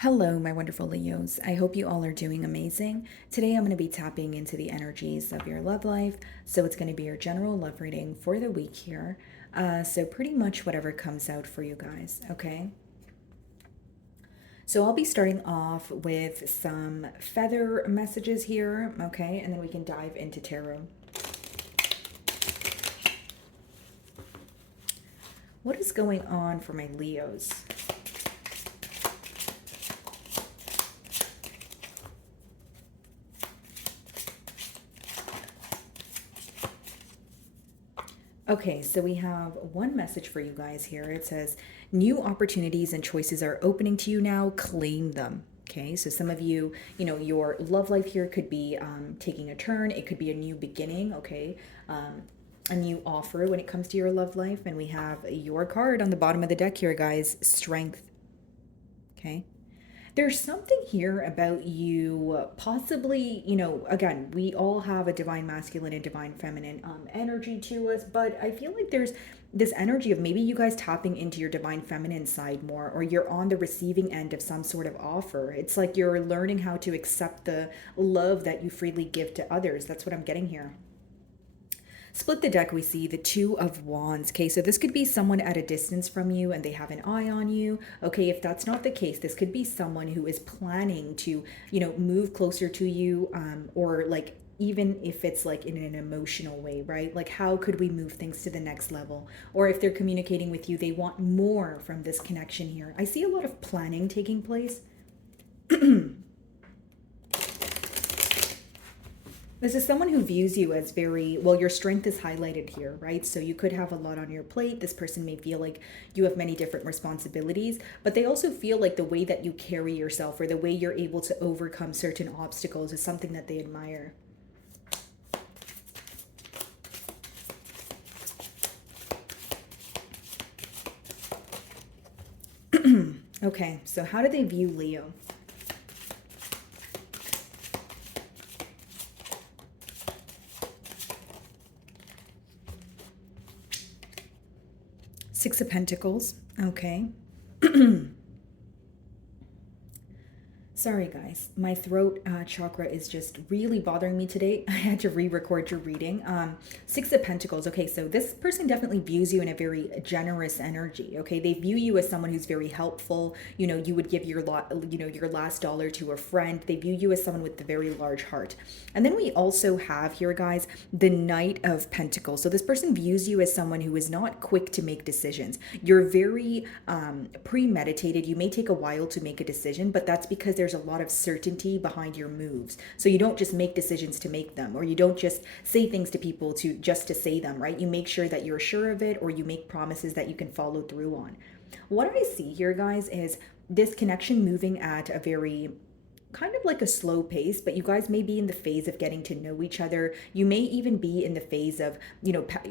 Hello, my wonderful Leos. I hope you all are doing amazing. Today, I'm going to be tapping into the energies of your love life. So, it's going to be your general love reading for the week here. So, pretty much whatever comes out for you guys, okay? So, I'll be starting off with some feather messages here, okay? And then we can dive into tarot. What is going on for my Leos? Okay, so we have one message for you guys here. It says, new opportunities and choices are opening to you now. Claim them. Okay, so some of you, your love life here could be taking a turn. It could be a new beginning. Okay, a new offer when it comes to your love life. And we have your card on the bottom of the deck here, guys, strength. Okay, there's something here about you possibly, again, we all have a divine masculine and divine feminine energy to us, but I feel like there's this energy of maybe you guys tapping into your divine feminine side more, or you're on the receiving end of some sort of offer. It's like you're learning how to accept the love that you freely give to others. That's what I'm getting here. Split the deck, we see the Two of Wands. Okay, so this could be someone at a distance from you and they have an eye on you. Okay, if that's not the case, this could be someone who is planning to, move closer to you, or like even if it's like in an emotional way, right? Like, how could we move things to the next level? Or if they're communicating with you, they want more from this connection here. I see a lot of planning taking place. This is someone who views you as very, well, your strength is highlighted here, right? So you could have a lot on your plate. This person may feel like you have many different responsibilities, but they also feel like the way that you carry yourself or the way you're able to overcome certain obstacles is something that they admire. Okay, so how do they view Leo? Six of Pentacles. Okay. Sorry, guys. My throat chakra is just really bothering me today. I had to re-record your reading. Six of Pentacles. Okay, so this person definitely views you in a very generous energy. Okay, they view you as someone who's very helpful. You would give your last dollar to a friend. They view you as someone with a very large heart. And then we also have here, guys, the Knight of Pentacles. So this person views you as someone who is not quick to make decisions. You're very premeditated. You may take a while to make a decision, but that's because there's a lot of certainty behind your moves. So you don't just make decisions to make them, or you don't just say things to people to say them, right? You make sure that you're sure of it, or you make promises that you can follow through on. What I see here, guys, is this connection moving at a very kind of like a slow pace, but you guys may be in the phase of getting to know each other. You may even be in the phase of,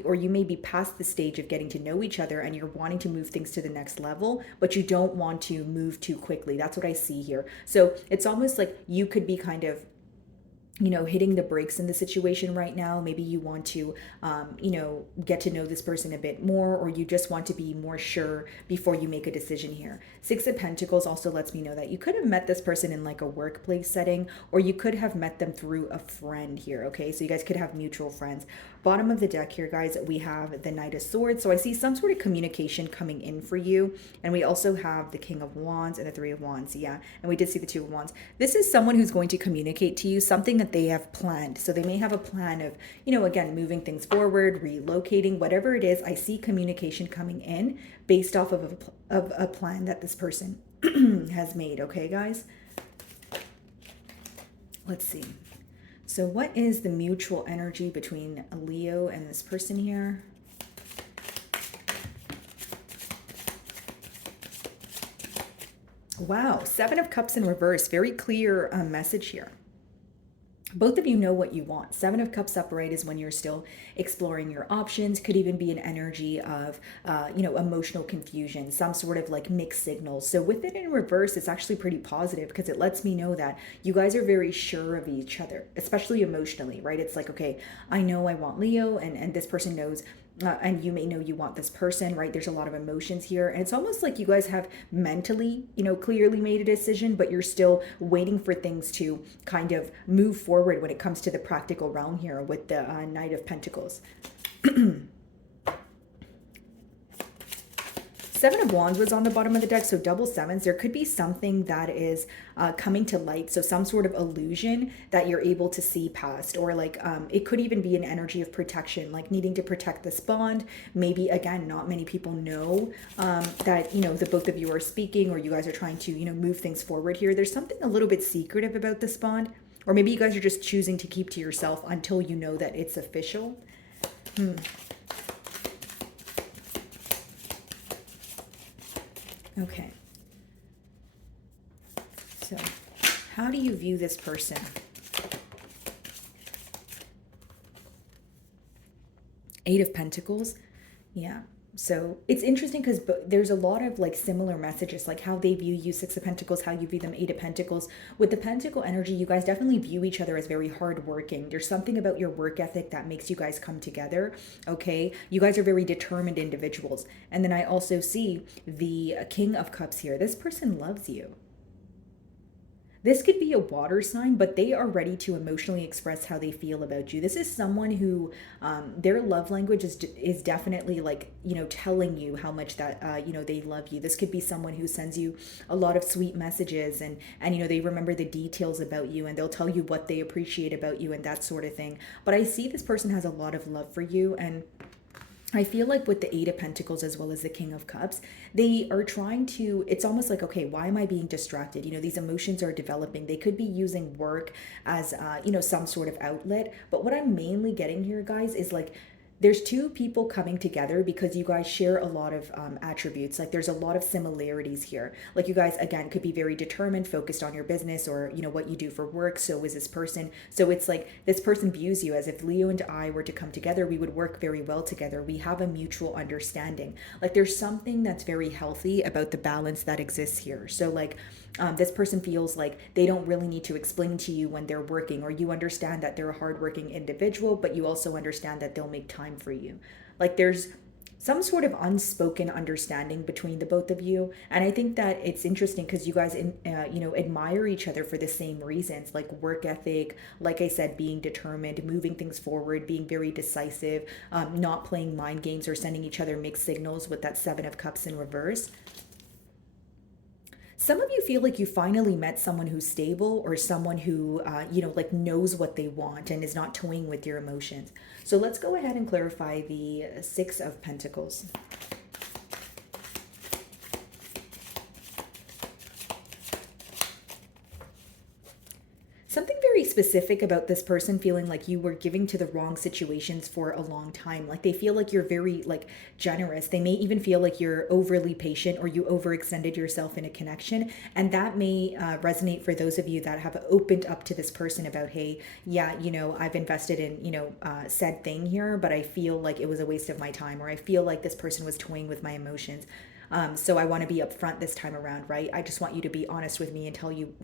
or you may be past the stage of getting to know each other and you're wanting to move things to the next level, but you don't want to move too quickly. That's what I see here. So it's almost like you could be kind of hitting the brakes in the situation right now. Maybe you want to, get to know this person a bit more, or you just want to be more sure before you make a decision here. Six of Pentacles also lets me know that you could have met this person in like a workplace setting, or you could have met them through a friend here. Okay, so you guys could have mutual friends. Bottom of the deck here, guys, we have the Knight of Swords. So I see some sort of communication coming in for you. And we also have the King of Wands and the Three of Wands. Yeah, and we did see the Two of Wands. This is someone who's going to communicate to you something that they have planned. So they may have a plan of, again, moving things forward, relocating, whatever it is. I see communication coming in based off of a plan that this person has made. Okay, guys? Let's see. So what is the mutual energy between Leo and this person here? Wow, Seven of Cups in reverse. Very clear message here. Both of you know what you want. Seven of Cups upright is when you're still exploring your options. Could even be an energy of, emotional confusion, some sort of like mixed signals. So with it in reverse, it's actually pretty positive because it lets me know that you guys are very sure of each other, especially emotionally, right? It's like, okay, I know I want Leo, and this person knows and you may know you want this person, right? There's a lot of emotions here. And it's almost like you guys have mentally, clearly made a decision, but you're still waiting for things to kind of move forward when it comes to the practical realm here with the Knight of Pentacles. Seven of Wands was on the bottom of the deck, so double sevens. There could be something that is coming to light, so some sort of illusion that you're able to see past, or like it could even be an energy of protection, like needing to protect this bond. Maybe, again, not many people know that, the both of you are speaking, or you guys are trying to, move things forward here. There's something a little bit secretive about this bond, or maybe you guys are just choosing to keep to yourself until you know that it's official. Okay. So, how do you view this person? Eight of Pentacles. Yeah. So it's interesting because there's a lot of like similar messages, like how they view you, Six of Pentacles, how you view them, Eight of Pentacles. With the Pentacle energy, you guys definitely view each other as very hardworking. There's something about your work ethic that makes you guys come together, okay? You guys are very determined individuals. And then I also see the King of Cups here. This person loves you. This could be a water sign, but they are ready to emotionally express how they feel about you. This is someone who their love language is definitely like, telling you how much that, they love you. This could be someone who sends you a lot of sweet messages and they remember the details about you, and they'll tell you what they appreciate about you and that sort of thing. But I see this person has a lot of love for you, and I feel like with the Eight of Pentacles as well as the King of Cups, they are trying to, it's almost like, okay, why am I being distracted? These emotions are developing. They could be using work as, some sort of outlet. But what I'm mainly getting here, guys, is like, there's two people coming together because you guys share a lot of attributes. Like there's a lot of similarities here. Like you guys, again, could be very determined, focused on your business or, what you do for work. So is this person. So it's like this person views you as if Leo and I were to come together, we would work very well together. We have a mutual understanding. Like there's something that's very healthy about the balance that exists here. So like, this person feels like they don't really need to explain to you when they're working, or you understand that they're a hardworking individual, but you also understand that they'll make time for you. Like there's some sort of unspoken understanding between the both of you, and I think that it's interesting because you guys admire each other for the same reasons, like work ethic, like I said, being determined, moving things forward, being very decisive, not playing mind games or sending each other mixed signals with that Seven of Cups in reverse. Some of you feel like you finally met someone who's stable, or someone who, like knows what they want and is not toying with your emotions. So let's go ahead and clarify the Six of Pentacles. Something very specific about this person feeling like you were giving to the wrong situations for a long time. Like they feel like you're very like generous. They may even feel like you're overly patient, or you overextended yourself in a connection. And that may resonate for those of you that have opened up to this person about, hey, yeah, I've invested in, said thing here, but I feel like it was a waste of my time, or I feel like this person was toying with my emotions. So I want to be upfront this time around, right? I just want you to be honest with me and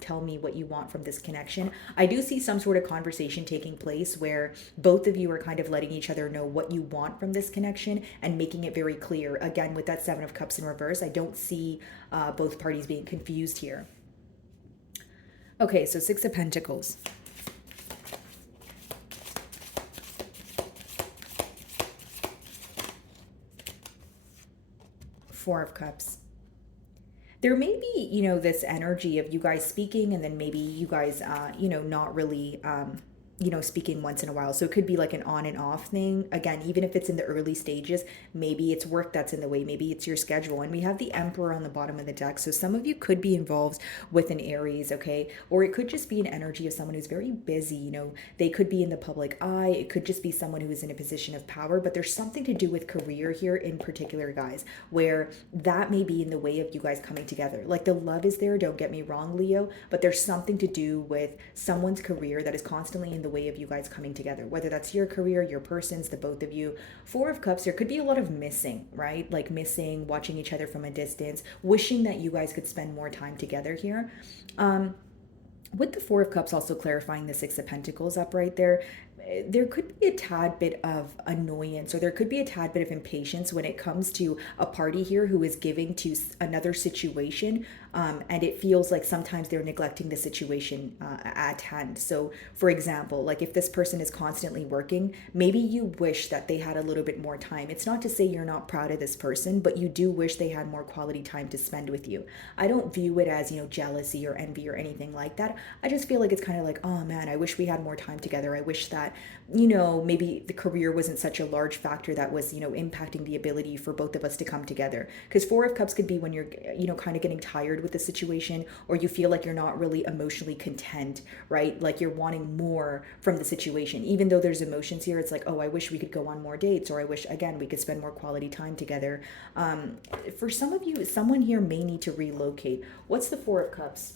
tell me what you want from this connection. I do see some sort of conversation taking place where both of you are kind of letting each other know what you want from this connection and making it very clear. Again, with that Seven of Cups in reverse, I don't see both parties being confused here. Okay, so Six of Pentacles. Four of Cups. There may be, this energy of you guys speaking, and then maybe you guys, not really, speaking once in a while. So it could be like an on and off thing. Again, even if it's in the early stages, maybe it's work that's in the way. Maybe it's your schedule. And we have the Emperor on the bottom of the deck. So some of you could be involved with an Aries, okay? Or it could just be an energy of someone who's very busy. They could be in the public eye. It could just be someone who is in a position of power. But there's something to do with career here in particular, guys, where that may be in the way of you guys coming together. Like the love is there, don't get me wrong, Leo, but there's something to do with someone's career that is constantly in the way of you guys coming together, whether that's your career, your person's, the both of you. Four of Cups, there could be a lot of missing, right? Like missing, watching each other from a distance, wishing that you guys could spend more time together here. With the Four of Cups also clarifying the Six of Pentacles up right there, there could be a tad bit of annoyance, or there could be a tad bit of impatience when it comes to a party here who is giving to another situation, and it feels like sometimes they're neglecting the situation at hand. So for example, like if this person is constantly working, maybe you wish that they had a little bit more time. It's not to say you're not proud of this person, but you do wish they had more quality time to spend with you. I don't view it as, jealousy or envy or anything like that. I just feel like it's kind of like, oh man, I wish we had more time together. I wish that, maybe the career wasn't such a large factor that was, impacting the ability for both of us to come together. Because Four of Cups could be when you're, kind of getting tired with the situation, or you feel like you're not really emotionally content, right? Like you're wanting more from the situation. Even though there's emotions here, it's like, oh, I wish we could go on more dates, or I wish, again, we could spend more quality time together. For some of you, someone here may need to relocate. What's the Four of Cups?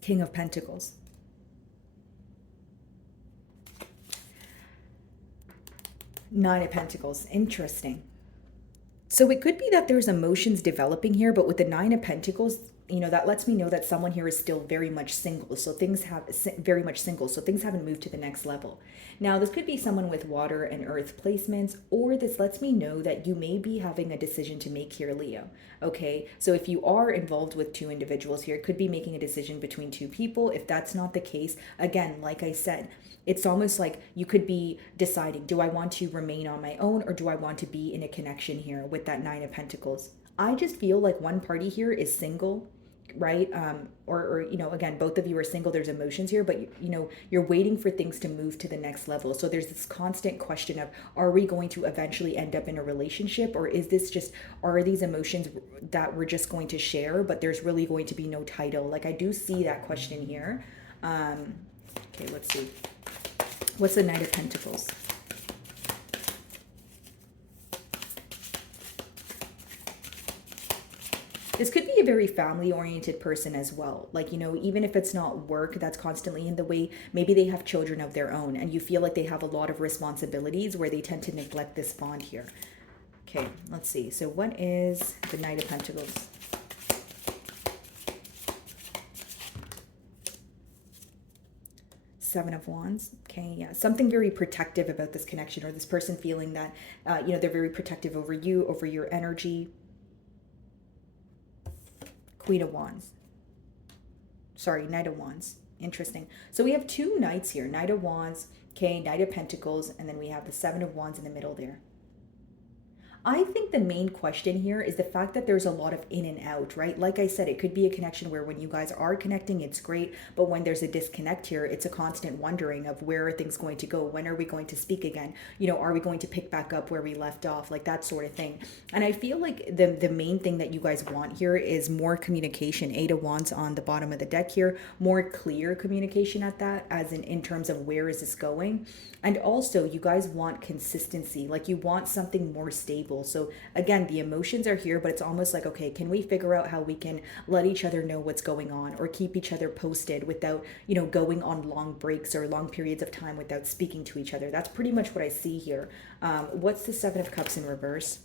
King of Pentacles. Nine of Pentacles. Interesting. So it could be that there's emotions developing here, but with the Nine of Pentacles, that lets me know that someone here is still very much single. So things have very much single. So things haven't moved to the next level. Now, this could be someone with water and earth placements, or this lets me know that you may be having a decision to make here, Leo. Okay. So if you are involved with two individuals here, it could be making a decision between two people. If that's not the case, again, like I said, it's almost like you could be deciding, do I want to remain on my own, or do I want to be in a connection here with that Nine of Pentacles? I just feel like one party here is single, right? Or again, both of you are single. There's emotions here, but you're waiting for things to move to the next level. So there's this constant question of, are we going to eventually end up in a relationship, or is this just, are these emotions that we're just going to share, but there's really going to be no title? Like I do see that question here. Okay, let's see. What's the Knight of Pentacles? This could be a very family-oriented person as well. Like, even if it's not work that's constantly in the way, maybe they have children of their own and you feel like they have a lot of responsibilities where they tend to neglect this bond here. Okay, let's see. So what is the Knight of Pentacles? Seven of Wands. Okay, yeah, something very protective about this connection, or this person feeling that, they're very protective over you, over your energy. Queen of Wands. Sorry, Knight of Wands. Interesting. So we have two knights here. Knight of Wands, okay, Knight of Pentacles, and then we have the Seven of Wands in the middle there. I think the main question here is the fact that there's a lot of in and out, right? Like I said, it could be a connection where when you guys are connecting, it's great. But when there's a disconnect here, it's a constant wondering of, where are things going to go? When are we going to speak again? Are we going to pick back up where we left off? Like that sort of thing. And I feel like the main thing that you guys want here is more communication. Eight of Wands on the bottom of the deck here. More clear communication at that, as in terms of where is this going. And also, you guys want consistency. Like you want something more stable. So again, the emotions are here, but it's almost like, okay, can we figure out how we can let each other know what's going on, or keep each other posted without, going on long breaks or long periods of time without speaking to each other? That's pretty much what I see here. What's the Seven of Cups in reverse?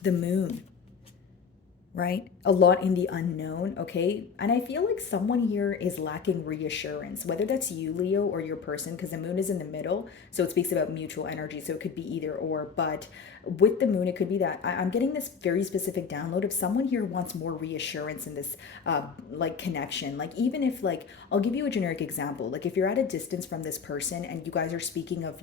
The Moon. Right? A lot in the unknown, okay? And I feel like someone here is lacking reassurance, whether that's you, Leo, or your person, because the moon is in the middle. So it speaks about mutual energy. So it could be either or. But with the moon, it could be that I'm getting this very specific download of someone here wants more reassurance in this like connection. Like even if, like, I'll give you a generic example. Like if you're at a distance from this person and you guys are speaking of,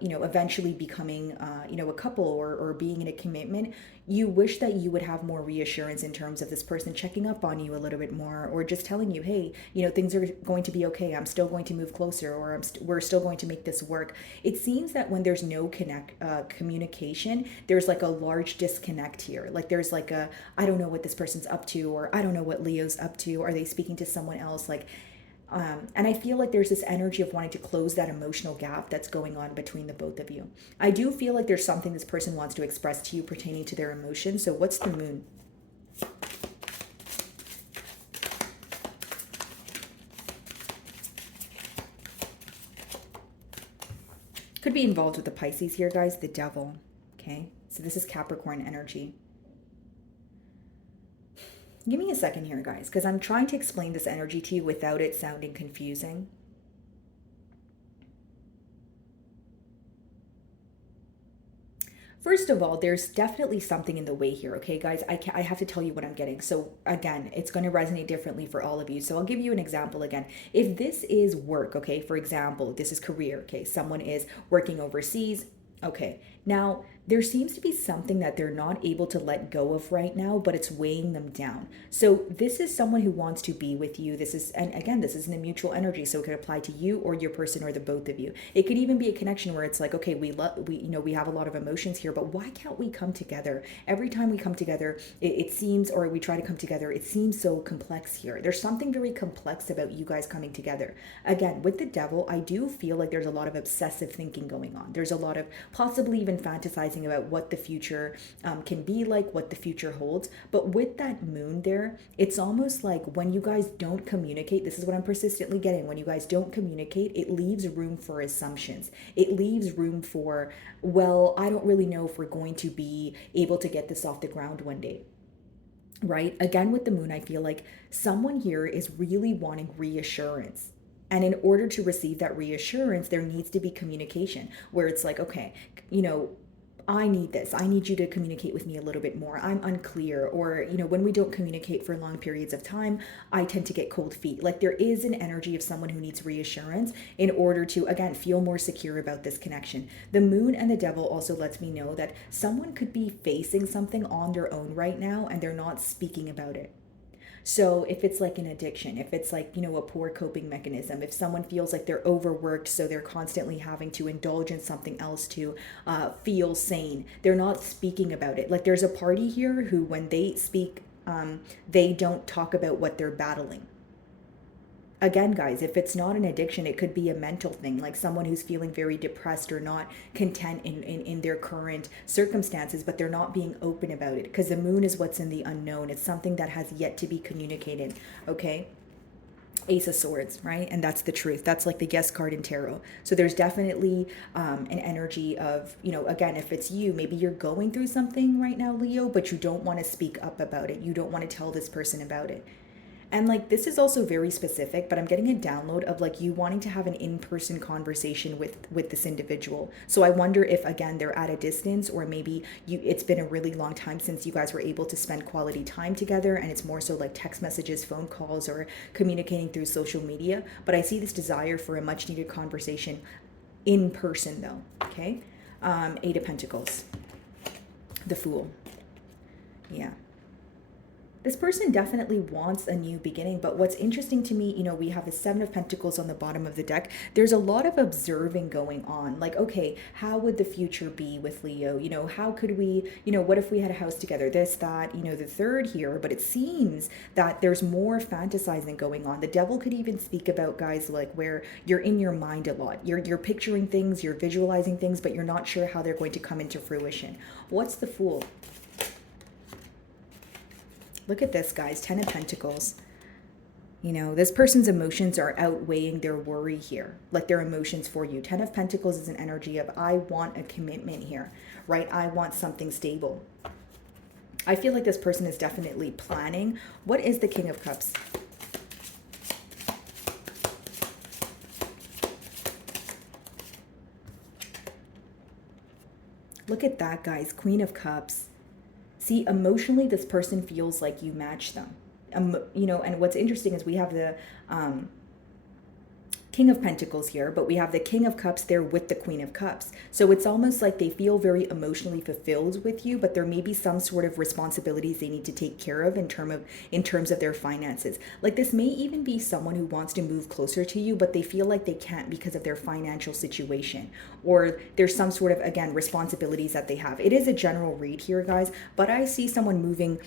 eventually becoming, a couple, or being in a commitment, you wish that you would have more reassurance in terms of this person checking up on you a little bit more, or just telling you, hey, things are going to be okay. I'm still going to move closer, or we're still going to make this work. It seems that when there's no communication, there's like a large disconnect here. Like there's like I don't know what this person's up to, or I don't know what Leo's up to. Are they speaking to someone else? Like, and I feel like there's this energy of wanting to close that emotional gap that's going on between the both of you. I do feel like there's something this person wants to express to you pertaining to their emotions. So what's the Moon? Could be involved with the Pisces here, guys. The Devil. Okay. So this is Capricorn energy. Give me a second here, guys, because I'm trying to explain this energy to you without it sounding confusing. First of all, there's definitely something in the way here, okay, guys? I have to tell you what I'm getting. So, again, it's going to resonate differently for all of you. So, I'll give you an example again. If this is work, okay, for example, this is career, okay, someone is working overseas, okay. Now, there seems to be something that they're not able to let go of right now, but it's weighing them down. So, this is someone who wants to be with you. This is, and again, this is in a mutual energy. So, it could apply to you or your person or the both of you. It could even be a connection where it's like, okay, we have a lot of emotions here, but why can't we come together? Every time we come together, it seems, or we try to come together, it seems so complex here. There's something very complex about you guys coming together. Again, with the devil, I do feel like there's a lot of obsessive thinking going on. There's a lot of possibly even fantasizing about what the future can be like, what the future holds. But with that moon there, it's almost like when you guys don't communicate, this is what I'm persistently getting. When you guys don't communicate, it leaves room for assumptions. It leaves room for, well, I don't really know if we're going to be able to get this off the ground one day. Right? Again, with the moon, I feel like someone here is really wanting reassurance. And in order to receive that reassurance, there needs to be communication where it's like, okay, I need this. I need you to communicate with me a little bit more. I'm unclear. Or, when we don't communicate for long periods of time, I tend to get cold feet. Like there is an energy of someone who needs reassurance in order to, again, feel more secure about this connection. The moon and the devil also lets me know that someone could be facing something on their own right now and they're not speaking about it. So if it's like an addiction, if it's like, a poor coping mechanism, if someone feels like they're overworked, so they're constantly having to indulge in something else to feel sane, they're not speaking about it. Like there's a party here who, when they speak, they don't talk about what they're battling. Again, guys, if it's not an addiction, it could be a mental thing, like someone who's feeling very depressed or not content in their current circumstances, but they're not being open about it because the moon is what's in the unknown. It's something that has yet to be communicated, okay? Ace of Swords, right? And that's the truth. That's like the guest card in tarot. So there's definitely an energy of, again, if it's you, maybe you're going through something right now, Leo, but you don't want to speak up about it. You don't want to tell this person about it. And like this is also very specific, but I'm getting a download of like you wanting to have an in-person conversation with this individual. So I wonder if again they're at a distance, or maybe it's been a really long time since you guys were able to spend quality time together, and it's more so like text messages, phone calls, or communicating through social media. But I see this desire for a much needed conversation in person though. Okay. Eight of Pentacles. The Fool. Yeah. This person definitely wants a new beginning, but what's interesting to me, we have the Seven of Pentacles on the bottom of the deck. There's a lot of observing going on. Like, okay, how would the future be with Leo? How could we, what if we had a house together? This, that, the third here. But it seems that there's more fantasizing going on. The devil could even speak about, guys, like where you're in your mind a lot. You're picturing things, you're visualizing things, but you're not sure how they're going to come into fruition. What's the Fool? Look at this, guys. 10 of Pentacles. This person's emotions are outweighing their worry here, like their emotions for you. 10 of Pentacles is an energy of, I want a commitment here, right? I want something stable. I feel like this person is definitely planning. What is the King of Cups? Look at that, guys. Queen of Cups. See, emotionally, this person feels like you match them. And what's interesting is we have the King of Pentacles here, but we have the King of Cups there with the Queen of Cups. So it's almost like they feel very emotionally fulfilled with you, but there may be some sort of responsibilities they need to take care of in terms of their finances. Like this may even be someone who wants to move closer to you, but they feel like they can't because of their financial situation, or there's some sort of, again, responsibilities that they have. It is a general read here, guys, but I see someone moving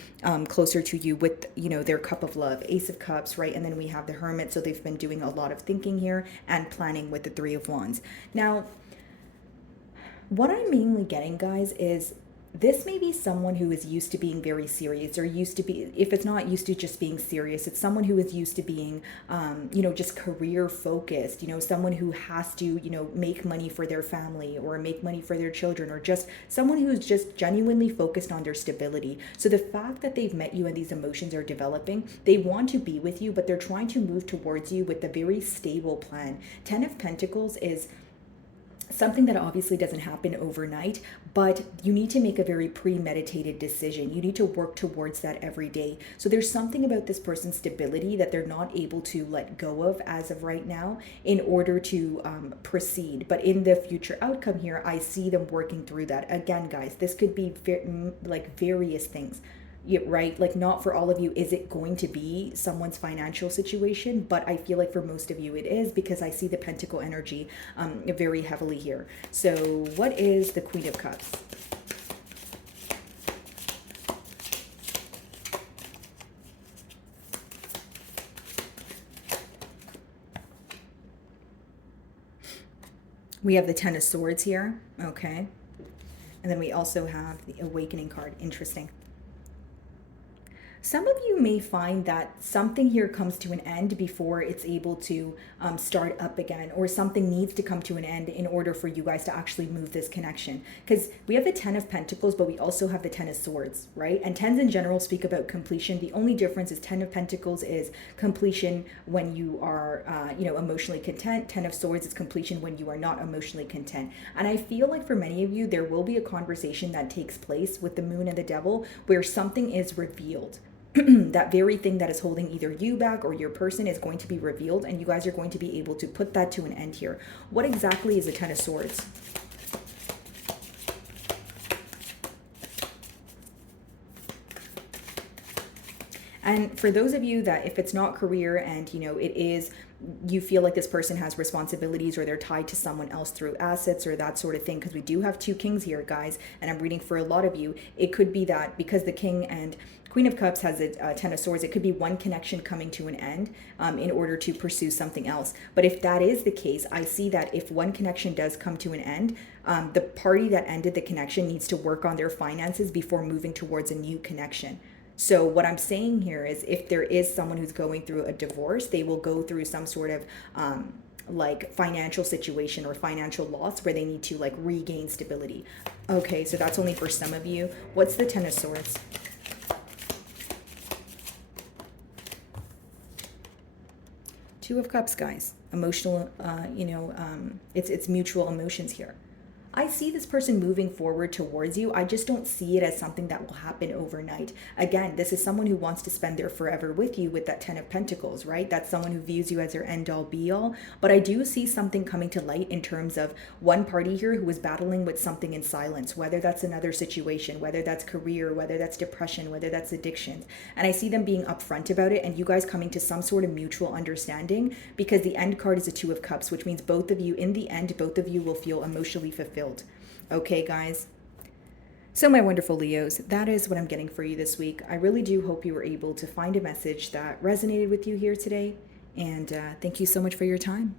closer to you with, their cup of love, Ace of Cups, right? And then we have the Hermit. So they've been doing a lot of thinking here and planning with the Three of Wands. Now, what I'm mainly getting, guys, is This may be someone who is used to being very serious, or used to be, if it's not used to just being serious, it's someone who is used to being, just career focused, someone who has to, make money for their family or make money for their children, or just someone who's just genuinely focused on their stability. So the fact that they've met you and these emotions are developing, they want to be with you, but they're trying to move towards you with a very stable plan. 10 of Pentacles is something that obviously doesn't happen overnight, but you need to make a very premeditated decision. You need to work towards that every day. So there's something about this person's stability that they're not able to let go of as of right now in order to proceed. But in the future outcome here, I see them working through that. Again, guys, this could be like various things. Yeah, right? Like, not for all of you is it going to be someone's financial situation, but I feel like for most of you it is, because I see the Pentacle energy very heavily here. So what is the Queen of Cups? We have the Ten of Swords here, okay? And then we also have the Awakening card. Interesting. Some of you may find that something here comes to an end before it's able to start up again, or something needs to come to an end in order for you guys to actually move this connection. Because we have the 10 of Pentacles, but we also have the 10 of Swords, right? And 10s in general speak about completion. The only difference is 10 of Pentacles is completion when you are, emotionally content. 10 of Swords is completion when you are not emotionally content. And I feel like for many of you, there will be a conversation that takes place with the Moon and the Devil where something is revealed. That very thing that is holding either you back or your person is going to be revealed, and you guys are going to be able to put that to an end here. What exactly is the Ten of Swords? And for those of you that if it's not career and, it is, you feel like this person has responsibilities or they're tied to someone else through assets or that sort of thing, because we do have two kings here, guys, and I'm reading for a lot of you. It could be that because the king and Queen of Cups has a Ten of Swords, it could be one connection coming to an end in order to pursue something else. But if that is the case, I see that if one connection does come to an end, the party that ended the connection needs to work on their finances before moving towards a new connection. So what I'm saying here is if there is someone who's going through a divorce, they will go through some sort of like financial situation or financial loss where they need to like regain stability. Okay, so that's only for some of you. What's the Ten of Swords? Two of Cups, guys. Emotional, it's mutual emotions here. I see this person moving forward towards you. I just don't see it as something that will happen overnight. Again, this is someone who wants to spend their forever with you with that 10 of Pentacles, right? That's someone who views you as their end all be all. But I do see something coming to light in terms of one party here who is battling with something in silence, whether that's another situation, whether that's career, whether that's depression, whether that's addictions. And I see them being upfront about it and you guys coming to some sort of mutual understanding, because the end card is a Two of Cups, which means both of you, in the end, both of you will feel emotionally fulfilled. Okay, guys. So my wonderful Leos, that is what I'm getting for you this week. I really do hope you were able to find a message that resonated with you here today. And thank you so much for your time.